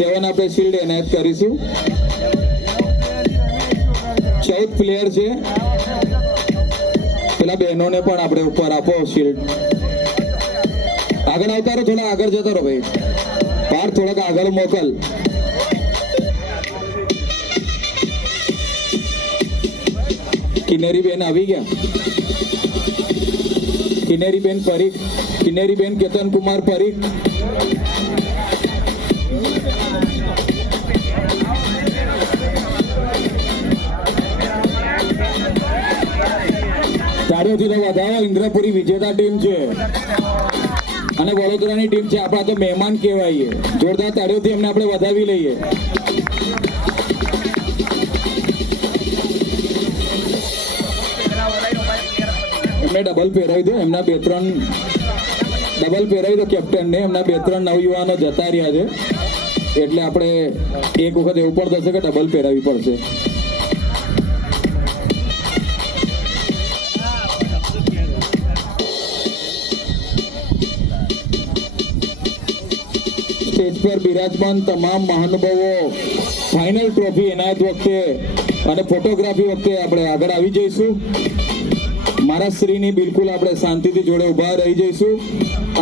7 આપણે શિલ્ડ એનાયત કરીશું. 14 પ્લેયર છે. પેલા બહેનોને પણ આપણે ઉપર આપો શિલ્ડ. આગળ આવતા રહો, થોડા આગળ જતા રહો ભાઈ. પાર થોડાક આગળ મોકલ. કિનેરી બેન આવી ગયા. કિનેરી બેન પરીખ, કિનેરી બેન કેતન કુમાર પરીખ. તાળીઓથી તો વધાવો. ઇન્દ્રપુરી વિજેતા ટીમ છે અને વડોદરાની ટીમ છે. આપણા તો મહેમાન કહેવાય. જોરદાર તાળીઓથી એમને આપણે વધાવી લઈએ. એમને ડબલ પહેરાવી દો. એમના 2-3 ડબલ પહેરાવી દો કેપ્ટનને. એમના 2-3 નવયુવાનો જતા રહ્યા છે એટલે આપણે એક વખત એવું પણ થશે કે ડબલ પહેરાવી પડશે. સ્ટેજ પર બિરાજમાન તમામ મહાનુભાવો ફાઇનલ ટ્રોફી એનાયત વખતે અને ફોટોગ્રાફી વખતે આપણે આગળ આવી જઈશું. મારા શ્રીની બિલકુલ આપણે શાંતિથી જોડે ઊભા રહી જઈશું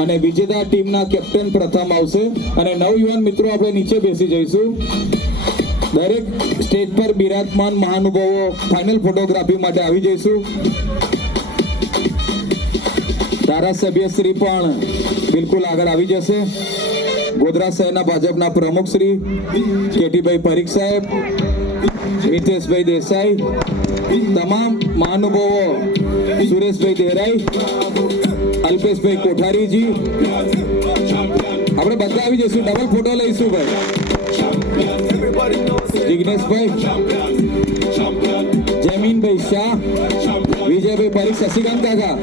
અને વિજેતા ટીમના કેપ્ટન પ્રથમ આવશે અને નવયુવાન મિત્રો આપણે નીચે બેસી જઈશું. દરેક સ્ટેજ પર બિરાજમાન મહાનુભાવો ફાઇનલ ફોટોગ્રાફી માટે આવી જઈશું. ધારાસભ્ય શ્રી પણ બિલકુલ આગળ આવી જશે. ગોધરા શહેરના ભાજપના પ્રમુખ શ્રી કેટીભાઈ પરીખ સાહેબ, મિતેશભાઈ દેસાઈ, તમામ મહાનુભાવો, સુરેશભાઈ દેરાઈ, અલ્પેશભાઈ કોઠારીજી, આપણે બધા આવી જઈશું. ડબલ ફોટો લઈશું ભાઈ. જિગ્નેશભાઈ, જમીનભાઈ શાહ, વિજયભાઈ પરીખ, શશિકાંત કાકા.